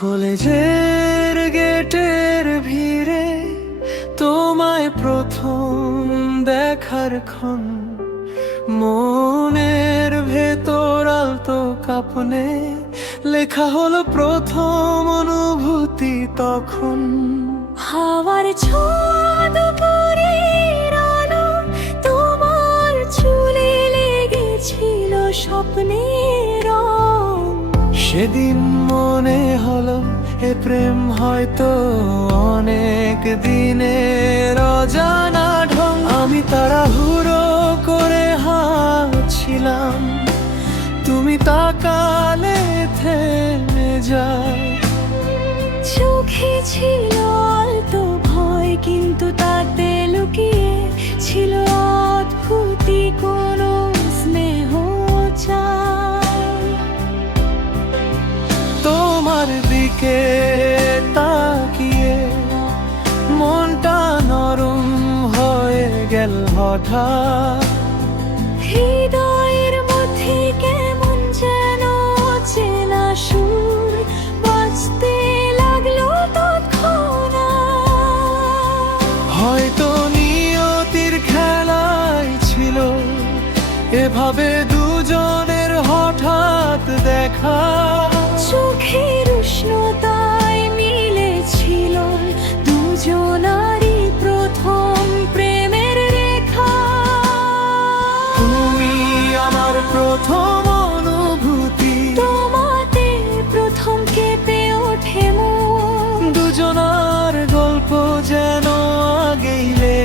কলেজের গেটের ভিড়ে তোমায় প্রথম দেখার ক্ষণ। মনের ভেতর আলতো কাপনে লেখা হলো প্রথম অনুভূতি তখন। হাওয়ার ছোঁয়া তোমার চুলে লেগেছিল স্বপ্নের রং সেদিন মনে হলো, এ প্রেম হয়তো অনেক দিনের অজানা ঢং। আমি তাড়াহুড়ো করে হাঁটছিলাম, তুমি তাকালে থেমে যায় চোখে ছিল দিকে তাকিয়ে মনটা নরম হয়ে গেল হঠাৎ। হৃদয়ের মধ্যে কেমন যেন চেনা সুর বাজতে লাগল তৎক্ষণাৎ। হয়তো নিয়তির খেলায় ছিল এভাবে দুজনের হঠাৎ দেখা। চোখের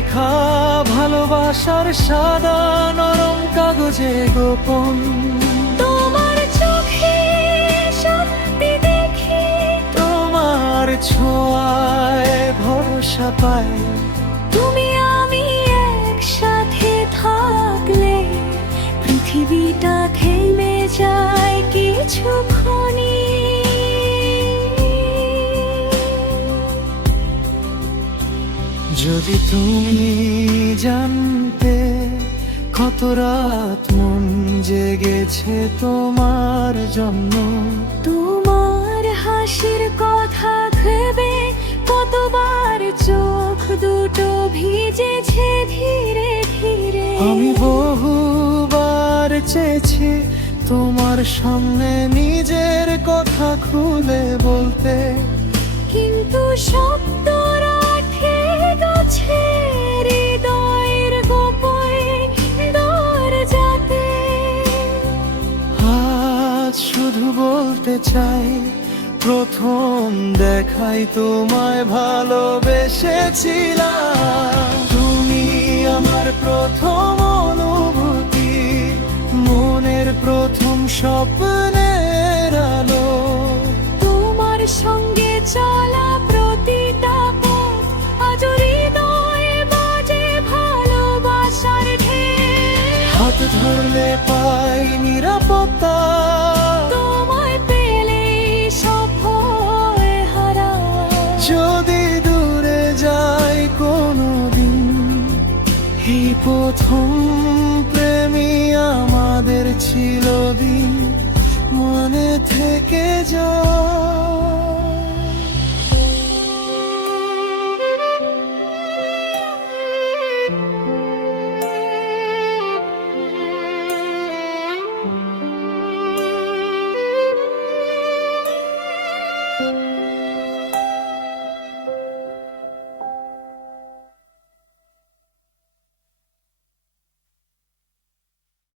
লেখা ভালোবাসার সাদা নরম কাগজে গোপন। তোমার চোখে শান্তি দেখি তোমার ছোঁয়ায় ভরসা পাই তুমি আমি একসাথে থাকলে পৃথিবীটা থেমে যায় কিছুক্ষণই। যদি তুমি জানতে কত রাত মন জেগেছে তোমার জন্য। তোমার হাসির কথা ভেবে কতবার চোখ দুটো ভিজেছে ধীরে ধীরে। আমি বহুবার চেয়েছি তোমার সামনে নিজের কথা খুলে বলতে। কিন্তু শব্দ শুধু বলতে চাই প্রথম দেখাই তোমায় ভালোবেসেছিলাম। তুমি আমার প্রথম অনুভূতি মনের প্রথম স্বপ্নের আলো। তোমার সঙ্গে চলা প্রতিটা পথ আজ হৃদয়ে বাজে ভালোবাসার হাত ধরলে পাই নিরাপত্তা। প্রথম প্রেমী আমাদের ছিল দিন মনে থেকে যায়।